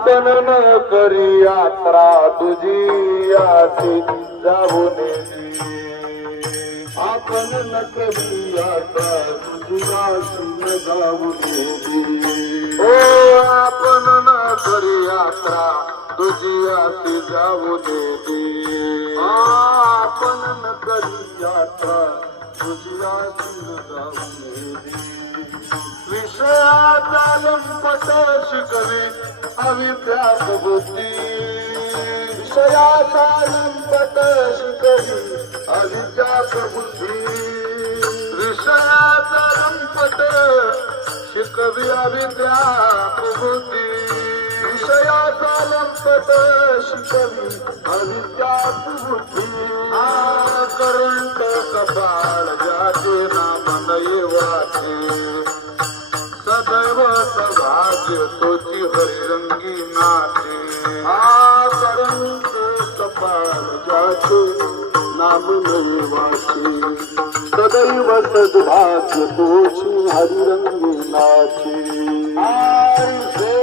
आपण न करी यात्रा तुझी आसी जाऊ नये आपण न करी यात्रा तुझी आसी जाऊ नये ओ आपण न करी यात्रा तुझी आसी जाऊ नये आपण न करी यात्रा तुझी आसी जाऊ नये विषयाचा लंपट शिकवे अविद्यास बुद्धी विषयाचा लंपट शिकवी अविद्यास बुद्धी विषयाचा लंपट शिकवी अविद्यास बुद्धी विषयाचा लंपट शिकवी अविद्यास बुद्धी करंट कपाळ ज्याचे नाम नये वाचे सदैव सौभाग्य तोची हरिरंगी नाचे करंट कपाळ ज्याचे नाम नये वाचे सदैव सद्भाग्य तोची हरिरंगी नाचे जे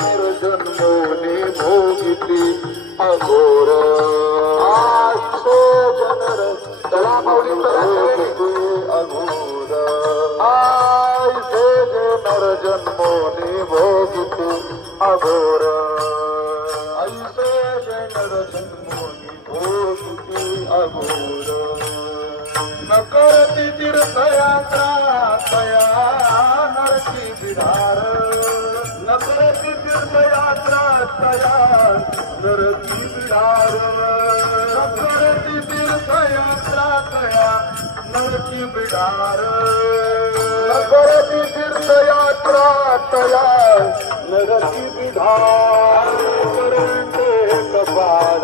नर जन्मोने भोगिती अघोर जनर तला भोगिती अघोर नर जन्मोनी भोगिती अघोर ऐसे नर जन्मोनी भोगिती अघोर न करती तीर्थयात्रा तया नरकी बिधार न करती तीर्थयात्रा तया नरकी बिधार न करती तीर्थयात्रा तया नरकी बिधार करती तीर्थयात्रा तया नरकी बिधार करंटे कपाळ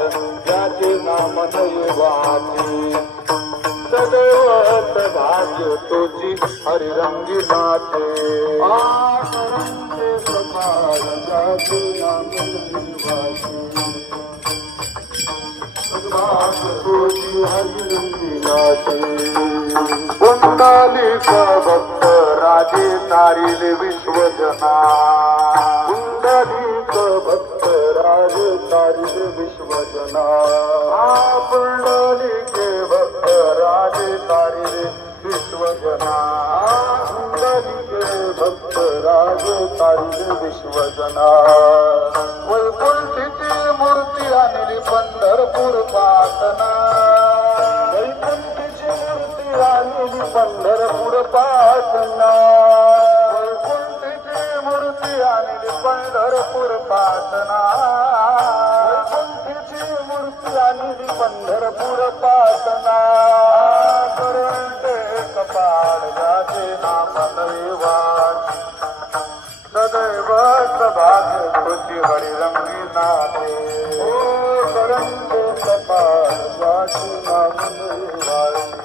ज्याचे नाम नये वाचे सदैव सौभाग्य तोची हरिरंगी नाचे करंटे कपाळ ज्याचे नाम नये वाचे सद्भाग्य तोची हरिरंगी नाचे पुंडलिका भक्त राजे तारिले विश्वजना पुंडलिक भक्त राजे तारिले विश्वजना पुंडलिके भक्त राजे तारिले विश्वजना पुंडलिके भक्त राजे तारिले विश्वजना वैकुंठीची मूर्ती आणली पंढरपूर पाटणा वैकुंठीची मूर्ती आणली पंढरपूर पाटणा वैकुंठीची मूर्ती आणली पंढरपूर पाटणा वैकुंठीची मूर्ती आणली पंढरपूर पाटणा करंटे कपाळ ज्याचे नाम नये वाच सदैव सौभाग्य तुझी हरिरंगी नाचे ओ करंटे कपाळ ज्याचे नाम नये वाचे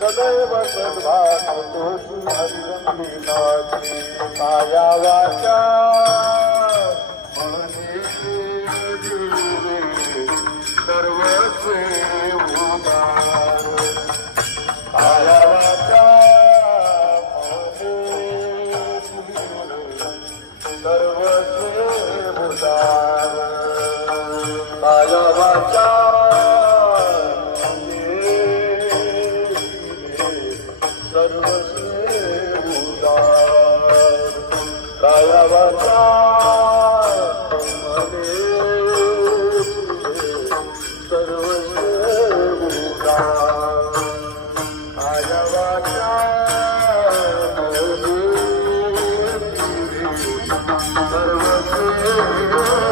सदैव सद्भाग्य तोची हरिरंगी नाचे माया वाचा मने जीवे सर्वस्वे उदार माया वाचा मने जीवे सर्वस्वे उदार माया वाचा काया वाचा सर्वस्वे उदार काया वाचा सर्वस्वे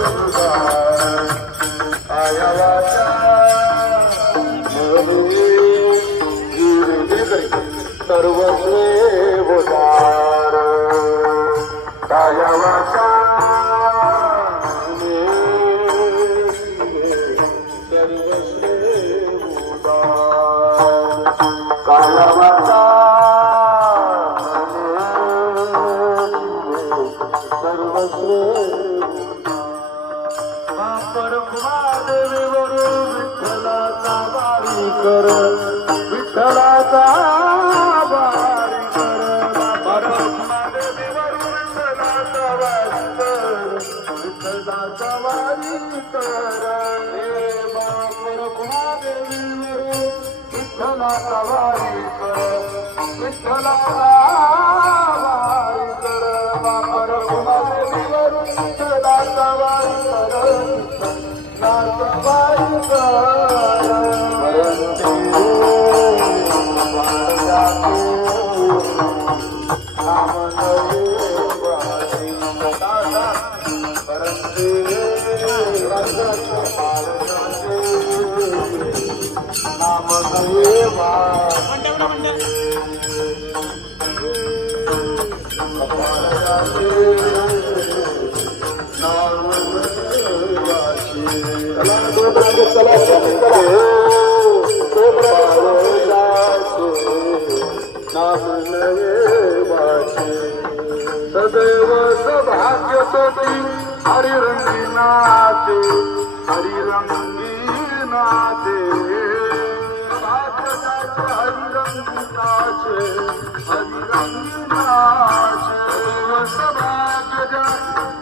उदार काया वाचा सर्वस्वे उदार काया वाचा सर्वस्वे उदार काया वाचा सर्वस्वे परमादेवीवर विठ्ठलाचा वारी कर विठ्ठलाचा वारी कर परमादेवीवर विठ्ठलाचा वारी कर सदा सवारी कर रखुमादेवी विठ्ठला सवारी कर विठ्ठला सवारी कर रखुमादेवीवरून सदा सवारी कर ना सवारी सदैव सौभाग्य तोटी हरिरंगी नाचे हरिरंगी नाचे हरिरंगी नाचे हरिरंगी नाचे सौभाग्य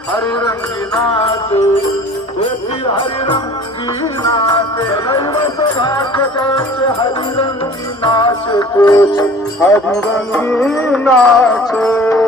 हरिरंगी नाचे तोटी हरिरंगी नाचे सदैव सौभाग्य हरिरंगी नाचे हरिरंगी नाचे